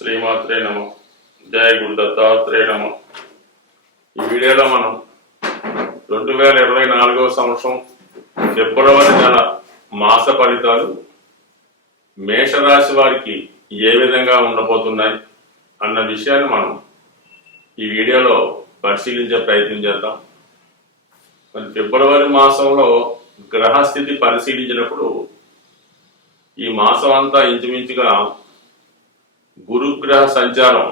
శ్రీమాత్రే నమ. జయ గురు దత్తాత్రేయ నమ. ఈ వీడియోలో మనం 2024వ సంవత్సరం ఫిబ్రవరి నెల మాస ఫలితాలు మేషరాశి వారికి ఏ విధంగా ఉండబోతున్నాయి అన్న విషయాన్ని మనం ఈ వీడియోలో పరిశీలించే ప్రయత్నం చేద్దాం. మరి ఫిబ్రవరి మాసంలో గ్రహస్థితి పరిశీలించినప్పుడు ఈ మాసం అంతా ఇంచుమించుగా గురుగ్రహ సంచారం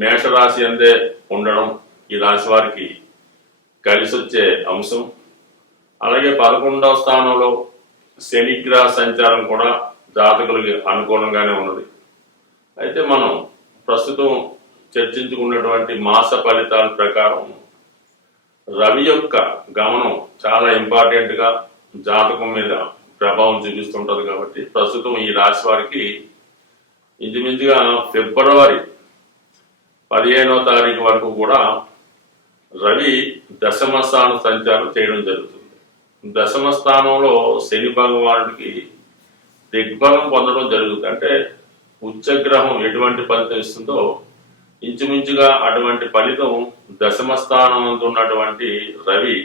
మేషరాశి అందే ఉండడం ఈ రాశి వారికి కలిసి వచ్చే అంశం. అలాగే 11వ స్థానంలో శనిగ్రహ సంచారం కూడా జాతకులకి అనుకూలంగానే ఉన్నది. అయితే మనం ప్రస్తుతం చర్చించుకున్నటువంటి మాస ఫలితాల ప్రకారం రవి యొక్క గమనం చాలా ఇంపార్టెంట్గా జాతకం మీద ప్రభావం చూపిస్తుంటుంది. కాబట్టి ప్రస్తుతం ఈ రాశి వారికి ఇంచుమించుగా ఫిబ్రవరి 15వ తారీఖు వరకు కూడా రవి దశమ స్థానం సంచారం చేయడం జరుగుతుంది. దశమ స్థానంలో శని భగవానుడికి దిగ్బలం పొందడం జరుగుతుంది. అంటే ఉచ్చగ్రహం ఎటువంటి ఫలితం ఇస్తుందో ఇంచుమించుగా అటువంటి ఫలితం దశమ స్థానం ఉన్నటువంటి రవి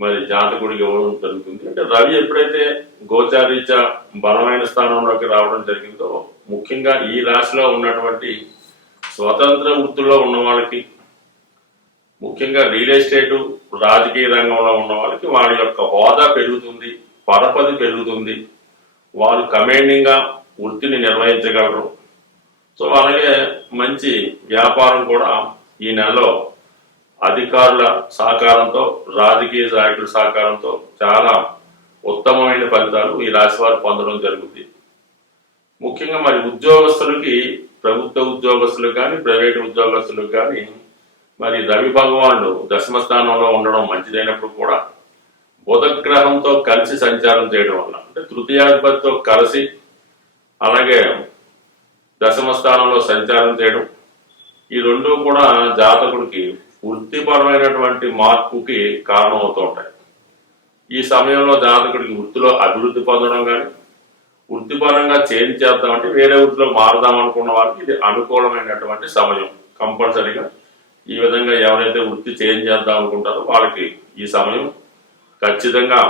మరి జాతకుడికి ఇవ్వడం జరుగుతుంది. అంటే రవి ఎప్పుడైతే గోచారీత్యా బలమైన స్థానంలోకి రావడం జరిగిందో ముఖ్యంగా ఈ రాశిలో ఉన్నటువంటి స్వతంత్ర వృత్తుల్లో ఉన్న వాళ్ళకి, ముఖ్యంగా రియల్ ఎస్టేటు రాజకీయ రంగంలో ఉన్న వాళ్ళకి వారి యొక్క హోదా పెరుగుతుంది, పరపతి పెరుగుతుంది, వారు కమాండింగ్గా వృత్తిని నిర్వహించగలరు. సో అలాగే మంచి వ్యాపారం కూడా ఈ నెలలో అధికారుల సహకారంతో, రాజకీయ నాయకుల సహకారంతో చాలా ఉత్తమమైన ఫలితాలు ఈ రాశి వారు పొందడం జరుగుతుంది. ముఖ్యంగా మరి ఉద్యోగస్తులకి, ప్రభుత్వ ఉద్యోగస్తులకు కానీ ప్రైవేటు ఉద్యోగస్తులకు కానీ మరి రవి భగవానుడు దశమ స్థానంలో ఉండడం మంచిదైనప్పుడు కూడా బుధగ్రహంతో కలిసి సంచారం చేయడం వల్ల, అంటే తృతీయాధిపతితో కలిసి అలాగే దశమ స్థానంలో సంచారం చేయడం, ఈ రెండు కూడా జాతకుడికి వృత్తిపరమైనటువంటి మార్పుకి కారణమవుతూ ఉంటాయి. ఈ సమయంలో జాతకుడికి వృత్తిలో అభివృద్ధి పొందడం కానీ, వృత్తిపరంగా చేంజ్ చేద్దామంటే వేరే వృత్తిలో మారుదాం అనుకున్న వారికి ఇది అనుకూలమైనటువంటి సమయం. కంపల్సరీగా ఈ విధంగా ఎవరైతే వృత్తి చేంజ్ చేద్దాం అనుకుంటారో వాళ్ళకి ఈ సమయం ఖచ్చితంగా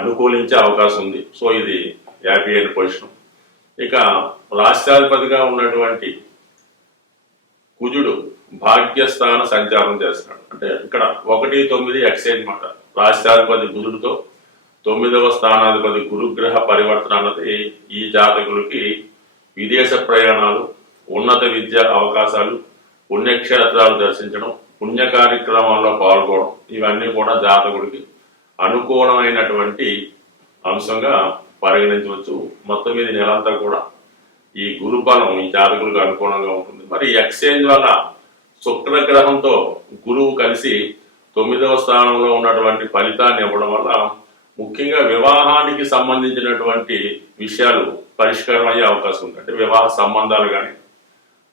అనుకూలించే అవకాశం ఉంది. సో ఇది హ్యాపీ అయిన పొజిషన్. ఇక రాష్ట్రాధిపతిగా ఉన్నటువంటి కుజుడు భాగ్యస్థాన సంచారం చేస్తున్నాడు. అంటే ఇక్కడ 1-9 ఎక్సైజ్ మాట. రాష్ట్రాధిపతి బుధుడితో 9వ స్థానాధిపతి గురుగ్రహ పరివర్తన అన్నది ఈ జాతకులకి విదేశ ప్రయాణాలు, ఉన్నత విద్యా అవకాశాలు, పుణ్యక్షేత్రాలు దర్శించడం, పుణ్య కార్యక్రమాల్లో పాల్గొనడం, ఇవన్నీ కూడా జాతకుడికి అనుకూలమైనటువంటి అంశంగా పరిగణించవచ్చు. మొత్తం మీద నెలంతా కూడా ఈ గురుబలం ఈ జాతకులకు అనుకూలంగా ఉంటుంది. మరి ఎక్స్చేంజ్ వల్ల శుక్రగ్రహంతో గురువు కలిసి 9వ స్థానంలో ఉన్నటువంటి ఫలితాన్ని ఇవ్వడం వల్ల ముఖ్యంగా వివాహానికి సంబంధించినటువంటి విషయాలు పరిష్కారం అయ్యే అవకాశం ఉంది. అంటే వివాహ సంబంధాలు కానీ,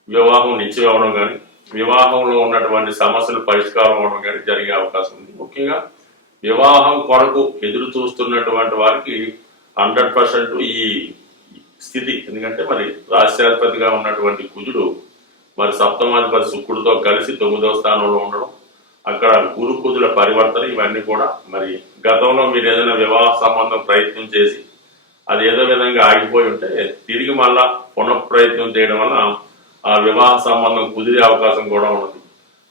వివాహం నిశ్చయం అవ్వడం కానీ, వివాహంలో ఉన్నటువంటి సమస్యలు పరిష్కారం అవ్వడం కానీ జరిగే అవకాశం ఉంది. ముఖ్యంగా వివాహం కొరకు ఎదురు చూస్తున్నటువంటి వారికి 100% ఈ స్థితి. ఎందుకంటే మరి రాష్ట్రాధిపతిగా ఉన్నటువంటి కుజుడు మరి సప్తమాధిపతి శుక్రుడితో కలిసి 9వ స్థానంలో ఉండడం, అక్కడ గురు కుజుల పరివర్తన, ఇవన్నీ కూడా మరి గతంలో మీరు ఏదైనా వివాహ సంబంధం ప్రయత్నం చేసి అది ఏదో విధంగా ఆగిపోయి ఉంటే తిరిగి మళ్ళా పునఃప్రయత్నం చేయడం వల్ల ఆ వివాహ సంబంధం కుదిరే అవకాశం కూడా ఉన్నది.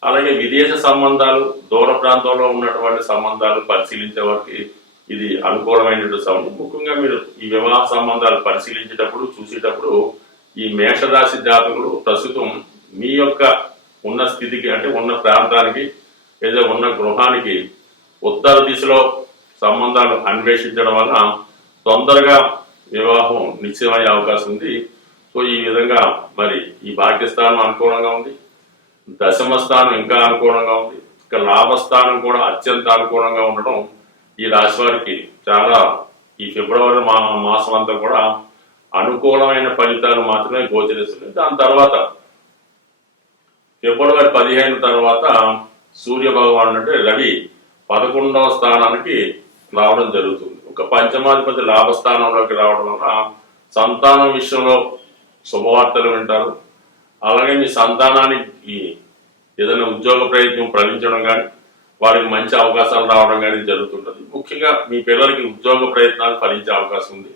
అలాగే విదేశ సంబంధాలు, దూర ప్రాంతంలో ఉన్నటువంటి సంబంధాలు పరిశీలించే వారికి ఇది అనుకూలమైనటువంటి సమయం. ముఖ్యంగా మీరు ఈ వివాహ సంబంధాలు పరిశీలించేటప్పుడు, చూసేటప్పుడు ఈ మేషరాశి జాతకులు ప్రస్తుతం మీ యొక్క ఉన్న స్థితికి, అంటే ఉన్న ప్రాంతానికి, ఏదో ఉన్న గృహానికి ఉత్తర దిశలో సంబంధాలు అన్వేషించడం వల్ల తొందరగా వివాహం నిశ్చయమయ్యే అవకాశం ఉంది. సో ఈ విధంగా మరి ఈ భాగ్యస్థానం అనుకూలంగా ఉంది, దశమ స్థానం ఇంకా అనుకూలంగా ఉంది, ఇక లాభస్థానం కూడా అత్యంత అనుకూలంగా ఉండడం ఈ రాశి వారికి చాలా ఈ ఫిబ్రవరి మాసం అంతా కూడా అనుకూలమైన ఫలితాలు మాత్రమే గోచరిస్తున్నాయి. దాని తర్వాత ఫిబ్రవరి 15 తర్వాత సూర్య భగవానుడు అంటే రవి 11వ స్థానానికి రావడం జరుగుతుంది. ఒక పంచమాధిపతి లాభస్థానంలోకి రావడం వల్ల సంతానం విషయంలో శుభవార్తలు వింటారు. అలాగే మీ సంతానానికి ఏదైనా ఉద్యోగ ప్రయత్నం ఫలించడం కానీ వారికి మంచి అవకాశాలు రావడం కానీ జరుగుతుంటుంది. ముఖ్యంగా మీ పిల్లలకి ఉద్యోగ ప్రయత్నాలు ఫలించే అవకాశం ఉంది.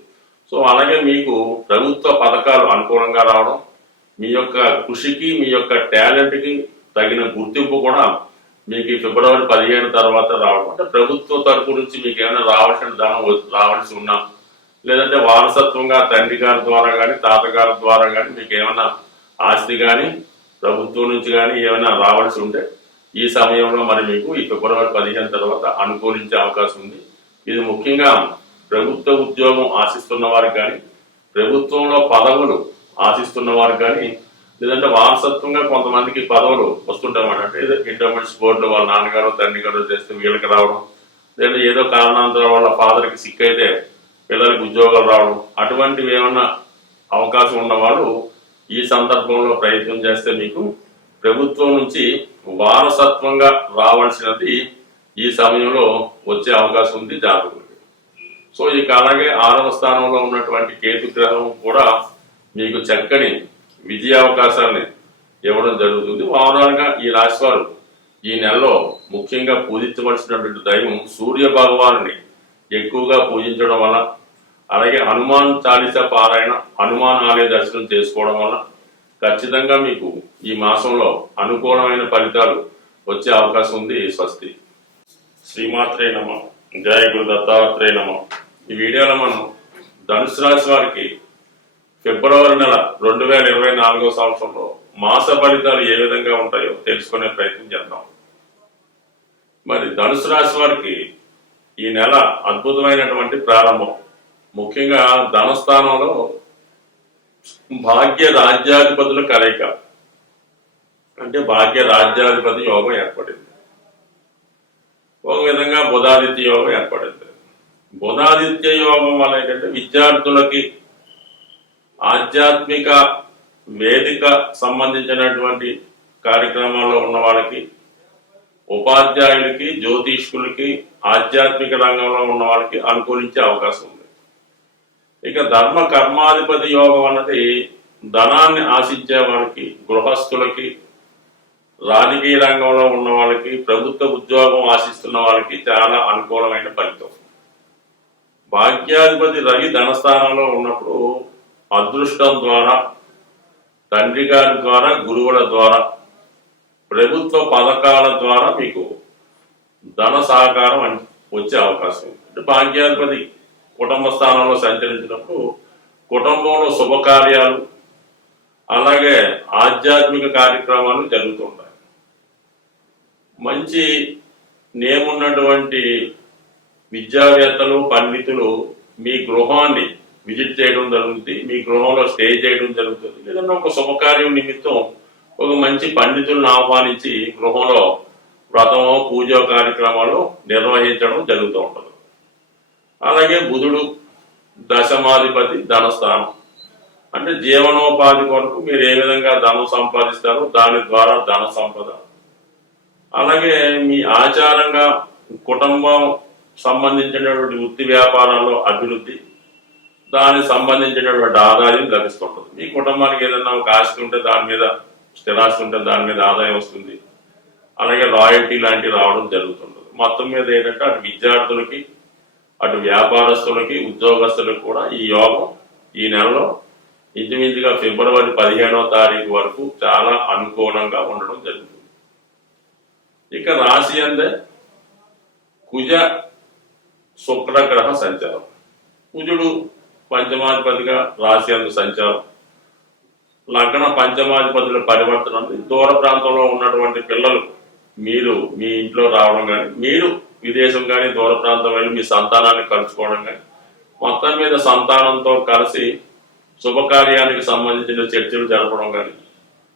సో అలాగే మీకు ప్రభుత్వ పథకాలు అనుకూలంగా రావడం, మీ యొక్క కృషికి మీ యొక్క టాలెంట్కి తగిన గుర్తింపు కూడా మీకు ఫిబ్రవరి 15 తర్వాత రావడం. అంటే ప్రభుత్వ తరపు నుంచి మీకు ఏమైనా రావాల్సిన ధనం రావాల్సి ఉన్నా, లేదంటే వారసత్వంగా తండ్రి గారి ద్వారా కానీ తాతగారి ద్వారా కానీ మీకు ఏమైనా ఆస్తి కానీ ప్రభుత్వం నుంచి కానీ ఏమైనా రావాల్సి ఉంటే ఈ సమయంలో మరి మీకు ఈ ఫిబ్రవరి 15 తర్వాత అనుకూలించే అవకాశం ఉంది. ఇది ముఖ్యంగా ప్రభుత్వ ఉద్యోగం ఆశిస్తున్న వారికి కానీ, ప్రభుత్వంలో పదవులు ఆశిస్తున్న వారికి కానీ, లేదంటే వారసత్వంగా కొంతమందికి పదవులు వస్తుంటామని, అంటే ఏదో ఇంటర్మీడియట్ బోర్డులో వాళ్ళ నాన్నగారు తండ్రి గారు చేస్తే వీళ్ళకి రావడం, లేదంటే ఏదో కారణాంతరం వాళ్ళ ఫాదర్కి సిక్ అయితే పిల్లలకి ఉద్యోగాలు రావడం, అటువంటివి ఏమన్నా అవకాశం ఉన్నవాళ్ళు ఈ సందర్భంలో ప్రయత్నం చేస్తే మీకు ప్రభుత్వం నుంచి వారసత్వంగా రావాల్సినది ఈ సమయంలో వచ్చే అవకాశం ఉంది జాతకులకి. సో ఇక అలాగే 6వ స్థానంలో ఉన్నటువంటి కేతు గ్రహం కూడా మీకు చక్కని విజయావకాశాన్ని ఇవ్వడం జరుగుతుంది. ఓవరాల్గా ఈ రాశి వారు ఈ నెలలో ముఖ్యంగా పూజించవలసినటువంటి దైవం సూర్య భగవానుని ఎక్కువగా పూజించడం వల్ల, అలాగే హనుమాన్ చాలీసా పారాయణ, హనుమాన్ ఆలయ దర్శనం చేసుకోవడం వల్ల ఖచ్చితంగా మీకు ఈ మాసంలో అనుకూలమైన ఫలితాలు వచ్చే అవకాశం ఉంది. స్వస్తి. శ్రీమాత్రే నమః. జయ గురు దత్తాత్రేయ నమః. ఈ వీడియోలో మనం ధనుసు రాశి వారికి ఫిబ్రవరి నెల 2024 సంవత్సరంలో మాస ఫలితాలు ఏ విధంగా ఉంటాయో తెలుసుకునే ప్రయత్నం చేద్దాం. మరి ధనుసు రాశి వారికి ఈ నెల అద్భుతమైనటువంటి ప్రారంభం. ముఖ్యంగా ధనస్థానంలో భాగ్య రాజ్యాధిపతుల కలయిక, అంటే భాగ్య రాజ్యాధిపతి యోగం ఏర్పడింది. ఒక విధంగా బుధాదిత్య యోగం ఏర్పడింది. బుధాదిత్య యోగం వల్ల ఏంటంటే విద్యార్థులకి ఆధ్యాత్మిక వేదిక సంబంధించినటువంటి కార్యక్రమాల్లో ఉన్న వాళ్ళకి, ఉపాధ్యాయులకి, జ్యోతిష్కులకి, ఆధ్యాత్మిక రంగంలో ఉన్న వాళ్ళకి అనుకూలించే అవకాశం ఉంది. ఇక ధర్మ కర్మాధిపతి యోగం అన్నది ధనాన్ని ఆశించే వాళ్ళకి, గృహస్థులకి, రాజకీయ రంగంలో ఉన్న వాళ్ళకి, ప్రభుత్వ ఉద్యోగం ఆశిస్తున్న వాళ్ళకి చాలా అనుకూలమైన ఫలితం. భాగ్యాధిపతి రవి ధనస్థానంలో ఉన్నప్పుడు అదృష్టం ద్వారా, తండ్రి గారి ద్వారా, గురువుల ద్వారా, ప్రభుత్వ పథకాల ద్వారా మీకు ధన సహకారం వచ్చే అవకాశం ఉంది. అంటే భాగ్యాధిపతి కుటుంబ స్థానంలో సంచరించినప్పుడు కుటుంబంలో శుభకార్యాలు, అలాగే ఆధ్యాత్మిక కార్యక్రమాలు జరుగుతుంటాయి. మంచి నేమున్నటువంటి విద్యావేత్తలు, పండితులు మీ గృహాన్ని విజిట్ చేయడం జరుగుతుంది, మీ గృహంలో స్టే చేయడం జరుగుతుంది. లేదంటే ఒక శుభకార్యం నిమిత్తం ఒక మంచి పండితులను ఆహ్వానించి గృహంలో వ్రతమో పూజో కార్యక్రమాలు నిర్వహించడం జరుగుతూ ఉంటుంది. అలాగే బుధుడు దశమాధిపతి ధనస్థానం, అంటే జీవనోపాధి కొరకు మీరు ఏ విధంగా ధనం సంపాదిస్తారో దాని ద్వారా ధన సంపద, అలాగే మీ ఆచారంగా కుటుంబం సంబంధించినటువంటి వృత్తి వ్యాపారాల్లో అభివృద్ధి, దానికి సంబంధించినటువంటి ఆదాయం లభిస్తుంటుంది. మీ కుటుంబానికి ఏదైనా ఒక ఆస్తి ఉంటే దాని మీద, స్థిరాస్తి ఉంటే దాని మీద ఆదాయం వస్తుంది. అలాగే రాయల్టీ లాంటివి రావడం జరుగుతుంటుంది. మొత్తం మీద ఏంటంటే అటు విద్యార్థులకి, అటు వ్యాపారస్తులకి, ఉద్యోగస్తులకు కూడా ఈ యోగం ఈ నెలలో ఇంచుమించుగా ఫిబ్రవరి 15వ తారీఖు వరకు చాలా అనుకూలంగా ఉండడం జరుగుతుంది. ఇక రాశి అందే కుజ శుక్రగ్రహ సంచారం. కుజుడు పంచమాధిపతిగా రాశి అందు సంచారం, లగ్న పంచమాధిపతుల పరివర్తన, దూర ప్రాంతంలో ఉన్నటువంటి పిల్లలు మీరు మీ ఇంట్లో రావడం కానీ, మీరు విదేశం కానీ దూర ప్రాంతం వెళ్ళి మీ సంతానాన్ని కలుసుకోవడం కానీ, మొత్తం మీద సంతానంతో కలిసి శుభకార్యానికి సంబంధించిన చర్చలు జరపడం కానీ,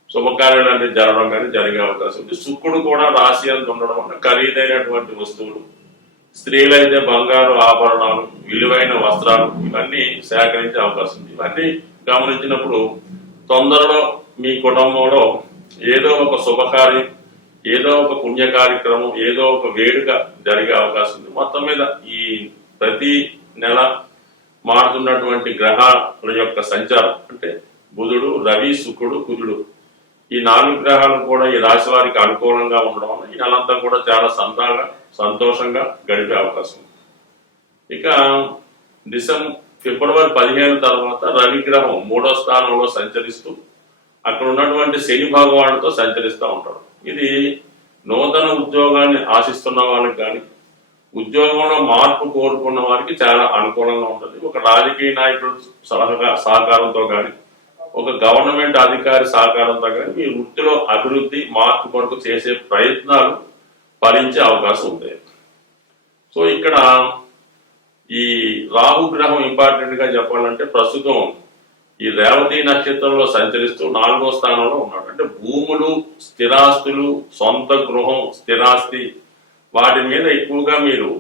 శుభకార్యాలు అనేది జరగడం కానీ జరిగే అవకాశం ఉంది. శుక్రుడు కూడా రాశి అందు ఉండడం వల్ల ఖరీదైనటువంటి వస్తువులు, స్త్రీలైతే బంగారు ఆభరణాలు, విలువైన వస్త్రాలు ఇవన్నీ సేకరించే అవకాశం ఉంది. ఇవన్నీ గమనించినప్పుడు తొందరలో మీ కుటుంబంలో ఏదో ఒక శుభకార్యం, ఏదో ఒక పుణ్య కార్యక్రమం, ఏదో ఒక వేడుక జరిగే అవకాశం ఉంది. మొత్తం మీద ఈ ప్రతి నెల మారుతున్నటువంటి గ్రహాల యొక్క సంచారం, అంటే బుధుడు, రవి, శుక్రుడు, కుజుడు ఈ 4 గ్రహాలు కూడా ఈ రాశి వారికి అనుకూలంగా ఉండడం వల్ల ఈ నెలంతా కూడా చాలా సంతోషంగా గడిపే అవకాశం ఉంది. ఇక ఫిబ్రవరి 15 తర్వాత రవి గ్రహం 3వ స్థానంలో సంచరిస్తూ అక్కడ ఉన్నటువంటి శని భగవానుడితో సంచరిస్తూ ఉంటాడు. ఇది నూతన ఉద్యోగాన్ని ఆశిస్తున్న వాళ్ళకి కానీ ఉద్యోగంలో మార్పు కోరుకున్న వారికి చాలా అనుకూలంగా ఉంటుంది. ఒక రాజకీయ నాయకుడు సహకారంతో కానీ ఒక గవర్నమెంట్ అధికారి సహకారంతో కానీ మీ వృత్తిలో అభివృద్ధి మార్పు కొరకు చేసే ప్రయత్నాలు ఫలించే అవకాశం ఉంది. సో ఇక్కడ ఈ రాహు గ్రహం ఇంపార్టెంట్ గా చెప్పాలంటే ప్రస్తుతం ఈ రేవతి నక్షత్రంలో సంచరిస్తూ 4వ స్థానంలో ఉన్నాడు. అంటే భూములు, స్థిరాస్తులు, సొంత గృహం, స్థిరాస్తి వాటి మీద ఎక్కువగా మీరు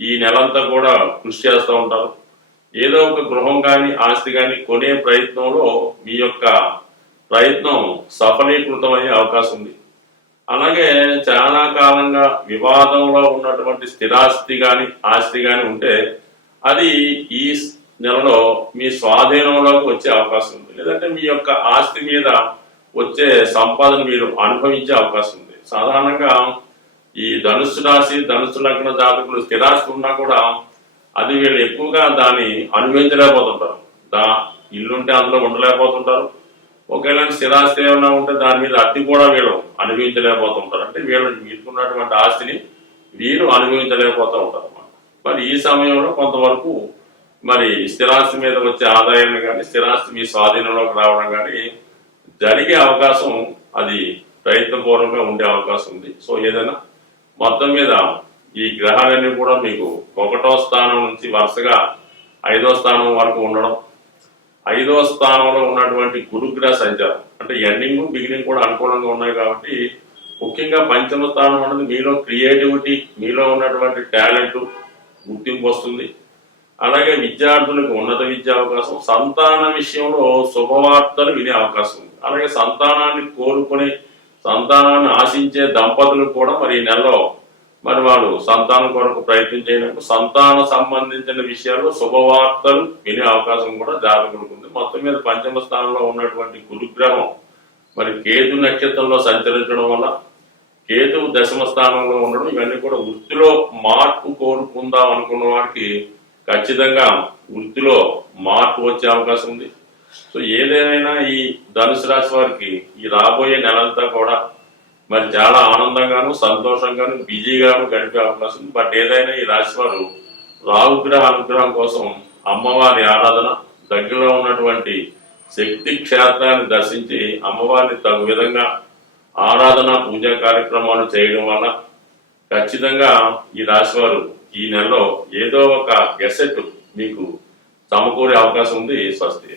ఈ నెలంతా కూడా కృషి చేస్తూ ఉంటారు. ఏదో ఒక గృహం కానీ ఆస్తి కానీ కొనే ప్రయత్నంలో మీ యొక్క ప్రయత్నం సఫలీకృతం అయ్యే అవకాశం ఉంది. అలాగే చాలా కాలంగా వివాదంలో ఉన్నటువంటి స్థిరాస్తి కానీ ఆస్తి కానీ ఉంటే అది ఈ నెలలో మీ స్వాధీనంలోకి వచ్చే అవకాశం ఉంది. లేదంటే మీ యొక్క ఆస్తి మీద వచ్చే సంపాదన మీరు అనుభవించే అవకాశం ఉంది. సాధారణంగా ఈ ధనుస్సు రాశి, ధనుస్సు లగ్న జాతకులు స్థిరాస్తి ఉన్నా కూడా అది వీళ్ళు ఎక్కువగా దాన్ని అనుభవించలేకపోతుంటారు. ఇల్లుంటే అందులో ఉండలేకపోతుంటారు. ఒకవేళ స్థిరాస్తి ఏమైనా ఉంటే దాని మీద అద్దె కూడా వీళ్ళు అనుభవించలేకపోతుంటారు. అంటే వీళ్ళు వీళ్ళకున్నటువంటి ఆస్తిని వీళ్ళు అనుభవించలేకపోతూ ఉంటారు అన్నమాట. మరి ఈ సమయంలో కొంతవరకు మరి స్థిరాస్తి మీద వచ్చే ఆదాయాన్ని కానీ స్థిరాస్తి మీ స్వాధీనంలోకి రావడం కానీ జరిగే అవకాశం అది ప్రయత్నపూర్వకంగా ఉండే అవకాశం ఉంది. సో ఏదైనా మొత్తం మీద ఈ గ్రహాలన్నీ కూడా మీకు 1వ స్థానం నుంచి వరుసగా 5వ స్థానం వరకు ఉండడం, 5వ స్థానంలో ఉన్నటువంటి గురుగ్రహ సంచారం అంటే ఎండింగ్ బిగినింగ్ కూడా అనుకూలంగా ఉన్నాయి. కాబట్టి ముఖ్యంగా 5వ స్థానం అనేది మీలో క్రియేటివిటీ, మీలో ఉన్నటువంటి టాలెంట్ గుర్తింపు వస్తుంది. అలాగే విద్యార్థులకు ఉన్నత విద్యా అవకాశం, సంతాన విషయంలో శుభవార్తలు వినే అవకాశం ఉంది. అలాగే సంతానాన్ని కోరుకుని సంతానాన్ని ఆశించే దంపతులు కూడా మరి ఈ నెలలో మరి వాళ్ళు సంతానం కొరకు ప్రయత్నం చేయడానికి సంతాన సంబంధించిన విషయాల్లో శుభవార్తలు వినే అవకాశం కూడా జాతకులకు ఉంది. మొత్తం మీద 5వ స్థానంలో ఉన్నటువంటి గురుగ్రహం మరి కేతు నక్షత్రంలో సంచరించడం వల్ల కేతువు 10వ స్థానంలో ఉండడం ఇవన్నీ కూడా వృత్తిలో మార్పు కోరుకుందాం అనుకున్న వారికి ఖచ్చితంగా వృత్తిలో మార్పు వచ్చే అవకాశం ఉంది. సో ఏదేమైనా ఈ ధనుసు రాశి వారికి ఈ రాబోయే నెలంతా కూడా మరి చాలా ఆనందంగాను, సంతోషంగాను, బిజీగాను గడిపే అవకాశం ఉంది. బట్ ఏదైనా ఈ రాశి వారు రాహుగ్రహ అనుగ్రహం కోసం అమ్మవారి ఆరాధన, దగ్గరలో ఉన్నటువంటి శక్తి క్షేత్రాన్ని దర్శించి అమ్మవారిని తగు విధంగా ఆరాధన పూజా కార్యక్రమాలు చేయడం వల్ల ఖచ్చితంగా ఈ రాశి వారు ఈ నెలలో ఏదో ఒక గెసెట్ మీకు సమకూరే అవకాశం ఉంది. స్వస్తి.